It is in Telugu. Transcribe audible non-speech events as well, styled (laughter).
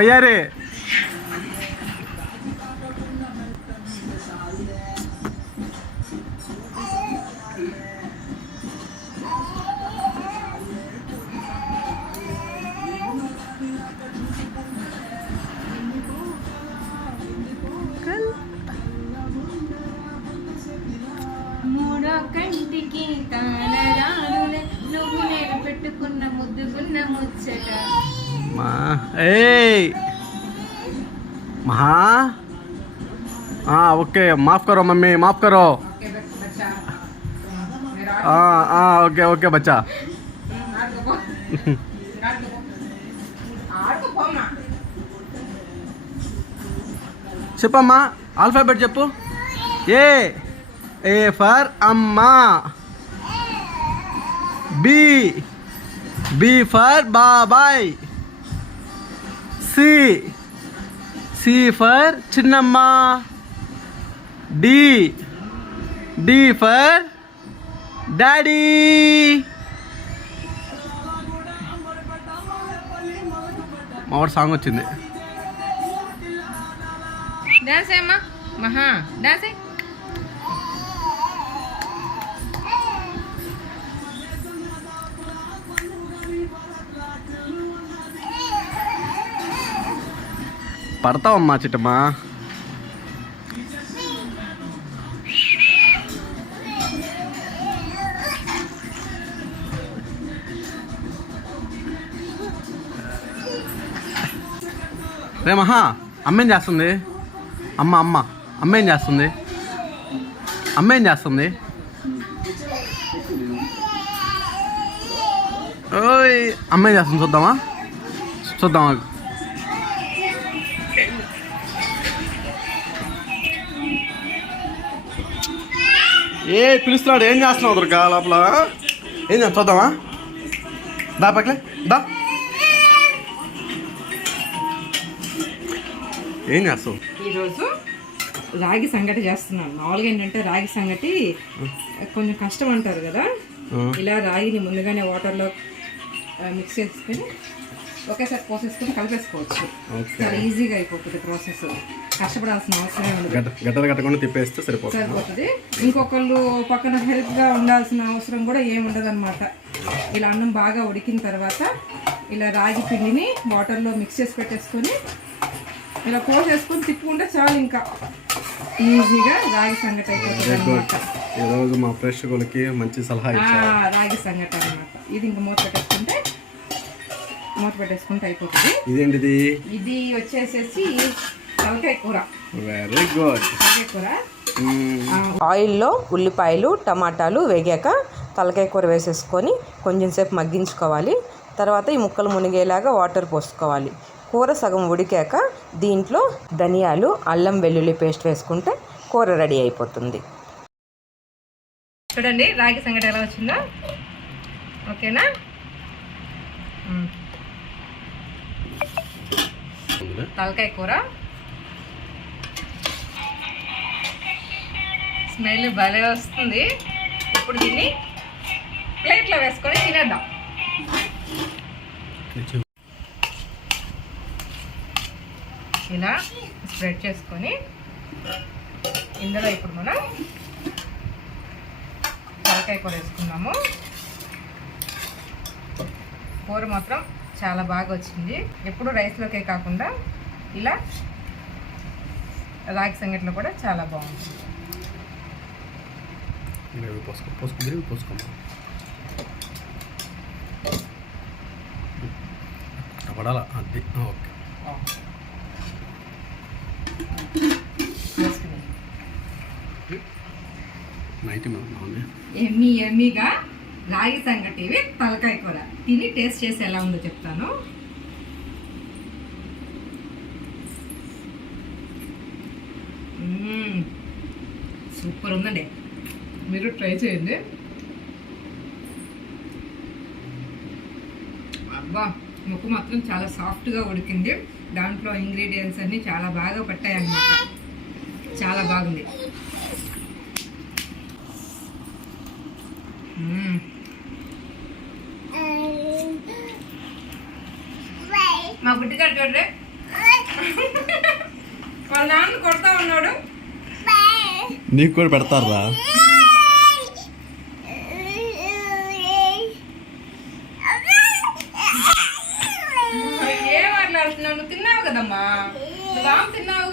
யாரு? తాళరాలునే మా ఆ ఓకే మాఫ్ కరో మమ్మీ మాఫ్ కరో. ఓకే ఓకే బచ్చా. (laughs) చెప్పమ్మా ఆల్ఫాబెట్ చెప్పు. ఏ ఏ ఫర్ అమ్మా. బి బి ఫర్ బాబాయ్ సి సి ఫర్ చిన్నమ్మ డి డి ఫర్ డాడీ మావాడు సాంగ్ వచ్చింది. డాన్స్ ఏమ్మా మహా. డాన్స్ పడతావమ్మా చిట్టమ్మా. రే మహా అమ్మ ఏం చేస్తుంది? అమ్మ అమ్మ అమ్మేం చేస్తుంది? అమ్మేం చేస్తుంది? ఓయ్ అమ్మేం చేస్తుంది చూద్దామా? చూద్దామా? ఏ పిలుస్తున్నాడు. ఏం చేస్తున్నావు దుర్గా లోపల? ఏం చూద్దామా? దా పక్కలే. దా. ఏం చేస్తావు ఈరోజు రాగి సంగటి చేస్తున్నాను. మామూలుగా ఏంటంటే రాగి సంగటి కొంచెం కష్టం అంటారు కదా. ఇలా రాగిని ముందుగానే వాటర్లో మిక్స్ చేసుకుని ఒకేసారి పోసేసుకుని కలిపేసుకోవచ్చు. చాలా ఈజీగా అయిపోతుంది ప్రాసెస్ కష్టపడాల్సిన అవసరం గడ్డలు కట్టకుండా తిప్పేస్తే సరిపోతుంది. సరిపోతుంది. ఇంకొకళ్ళు పక్కన హెల్ప్గా ఉండాల్సిన అవసరం కూడా ఏముండదు అనమాట ఇలా అన్నం బాగా ఉడికిన తర్వాత ఇలా రాగి పిండిని వాటర్లో మిక్స్ చేసి పెట్టేసుకొని ఇలా పోసేసుకొని తిప్పుకుంటే చాలు ఇంకా ఈజీగా రాగి సంగటి అయిపోతుంది అనమాట ఈరోజు మా ప్రేక్షకులకి మంచి సలహా రాగి సంగటి అనమాట ఇది ఇంకా మూత పెట్టేసుకుంటే మూత పెట్టేసుకుంటే అయిపోతుంది. ఇదేంటిది? ఇది వచ్చేసేసి తలకాయ కూర. వెరీ గుడ్ తలకాయ కూర. ఆయిల్లో ఉల్లిపాయలు టమాటాలు వేగాక తలకాయ కూర వేసేసుకొని కొంచెం సేపు మగ్గించుకోవాలి. తర్వాత ఈ ముక్కలు మునిగేలాగా వాటర్ పోసుకోవాలి. కూర సగం ఉడికాక దీంట్లో ధనియాలు అల్లం వెల్లుల్లి పేస్ట్ వేసుకుంటే కూర రెడీ అయిపోతుంది. చూడండి రాగి సంగటి ఎలా వచ్చిందో. ఓకేనా? తలకాయ కూర. స్మెల్ భలే వస్తుంది. ఇప్పుడు దీన్ని ప్లేట్లో వేసుకొని తినేద్దాం. ఇలా స్ప్రెడ్ చేసుకొని ఇందులో ఇప్పుడు మనం తలకాయ కూర వేసుకున్నాము. కూర మాత్రం చాలా బాగా వచ్చింది. ఎప్పుడు రైస్లోకే కాకుండా ఇలా రాగి సంగట్లో కూడా చాలా బాగుంటుంది. పడాలా అది ఓకే. ఎమ్మి ఎమ్మిగా రాగి సంగటి తలకాయ కూర. తిని టేస్ట్ చేసి ఎలా ఉందో చెప్తాను. సూపర్ ఉందండి. మీరు ట్రై చేయండి. అబ్బా ముక్కు మాత్రం చాలా సాఫ్ట్గా ఉడికింది. దాంట్లో ఇంగ్రీడియంట్స్ అన్నీ చాలా బాగా పట్టాయి అన్నమాట చాలా బాగుంది. మా బుడ్డిగారు చూడరే వాళ్ళ నాన్న కొడతా ఉన్నాడు. నీకు కూడా పెడతారా? ఏం తిన్నావు కదమ్మా. తిన్నావు